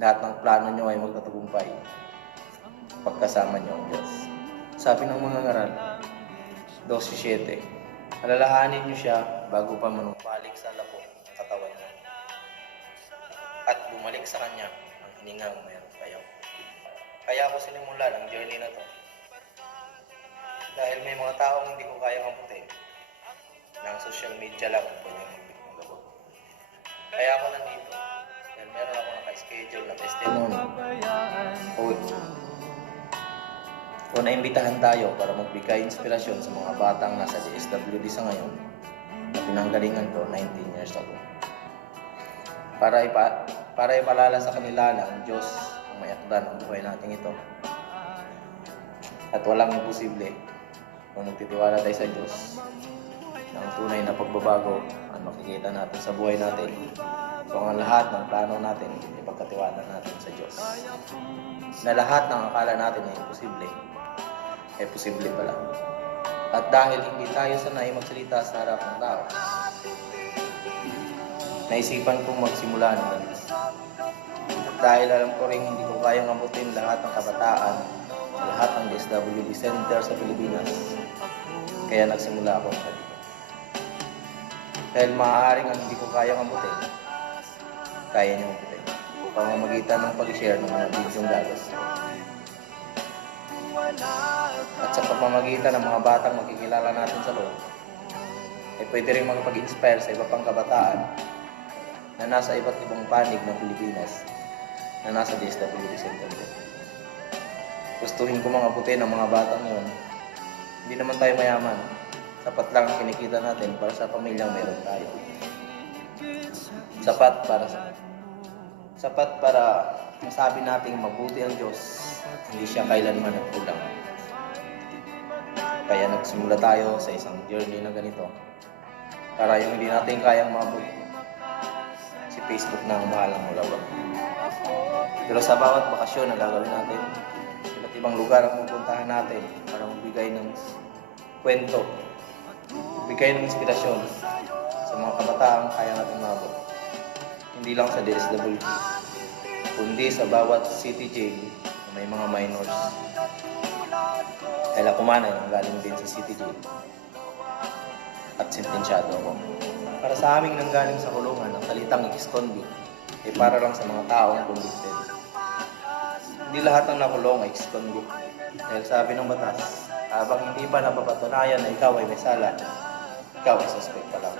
Lahat ng plano nyo ay magtatagumpay pagkasama nyo ang Diyos. Sabi ng mga ngaral, 12:7, alalahanin nyo siya bago pa manumbalik sa labong ng katawan nyo at bumalik sa Kanya ang hiningang mayroon kayo. Kaya ako sinimulan ang journey na to dahil may mga taong hindi ko kayang abutin ng social media lang ang pwede magbigay ng gabot. Kaya ako nandito dahil meron ako naka-schedule na testimony o naimbitahan tayo para magbigay inspirasyon sa mga batang nasa DSWD sa ngayon na pinanggalingan ko 19 years ago. Para ipalala sa kanila na ang Diyos ang may akda ng buhay natin ito. At walang imposible kung magtitiwala tayo sa Diyos na ang tunay na pagbabago ang makikita natin sa buhay natin kung ang lahat ng plano natin ipagkatiwala natin sa Diyos. Na lahat ng akala natin ay imposible, ay posible pala. At dahil hindi tayo sanay magsalita sa harap ng tao, naisipan kong magsimula ng ganito. At dahil alam ko rin hindi ko kayang abutin lahat ng kabataan sa lahat ng DSWD Center sa Pilipinas, kaya nagsimula ako ng ganito. Dahil maaaring ang hindi ko kayang abutin, kaya niyong abutin. Pamamagitan ng pag-share ng mga bidyong gagas. At sa pamamagitan ng mga batang makikilala natin sa loob, ay pwede rin makapag-inspire sa iba pang kabataan na nasa iba't ibang panig ng Pilipinas na nasa DSWD Center. Gustuhin ko mga abutin ng mga batang yun. Hindi naman tayo mayaman. Sapat lang ang kinikita natin para sa pamilyang meron tayo. Sapat para masabi nating mabuti ang Diyos. Hindi siya kailanman nagkulang. Kaya nagsimula tayo sa isang journey na ganito. Para yung hindi natin kayang maabot, si Facebook na ang bahalang mulawag. Pero sa bawat bakasyon na gagawin natin, iba't ibang lugar ang pupuntahan natin para magbigay ng kwento, magbigay ng inspirasyon sa mga kabataang kaya natin maabot. Hindi lang sa DSWD, kundi sa bawat city jail na may mga minors. Kaya kumanay ang galing din sa city jail at sentensyado ako. Para sa aming nanggaling sa kulungan, ang salitang ex-convict ay para lang sa mga taong convicted. Hindi lahat ng nakulong ay ex-convict. Dahil sabi ng batas, habang hindi pa napapatunayan na ikaw ay may sala, ikaw ay suspect pa lang.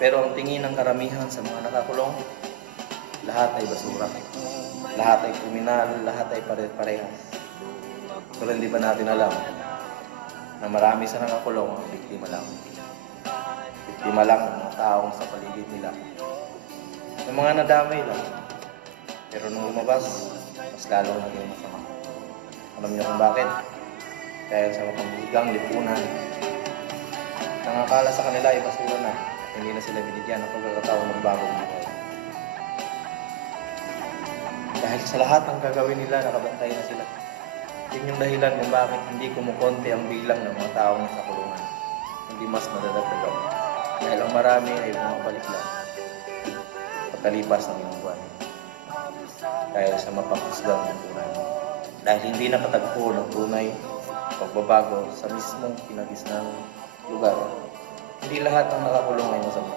Pero ang tingin ng karamihan sa mga nakakulong, lahat ay basura. Lahat ay kriminal, lahat ay pare-parehas. Pero hindi ba natin alam na marami sa nakakulong ang biktima lang. Biktima lang ng mga taong sa paligid nila. Yung mga nadamay lang. Pero nung lumabas, mas lalong naging masama. Alam niyo kung bakit? Dahil sa mapanghigang lipunan. Nangakala sa kanila ay basura na. Hindi na sila binigyan ng pagkakataon ng bagong buhay. Dahil sa lahat ng gagawin nila, nakabantay na sila. Yun yung dahilan kung bakit hindi kumukonti ang bilang ng mga taong nasa kulungan. Hindi mas nadadagdagan. Dahil ang marami ay bumabalik lang pagkalipas ng ilang buwan. Dahil sa mapaghusgang lipunan. Dahil hindi nakatagpo ng tunay pagbabago sa mismong kinagisnang lugar. Hindi lahat ng nakakulong ay masama.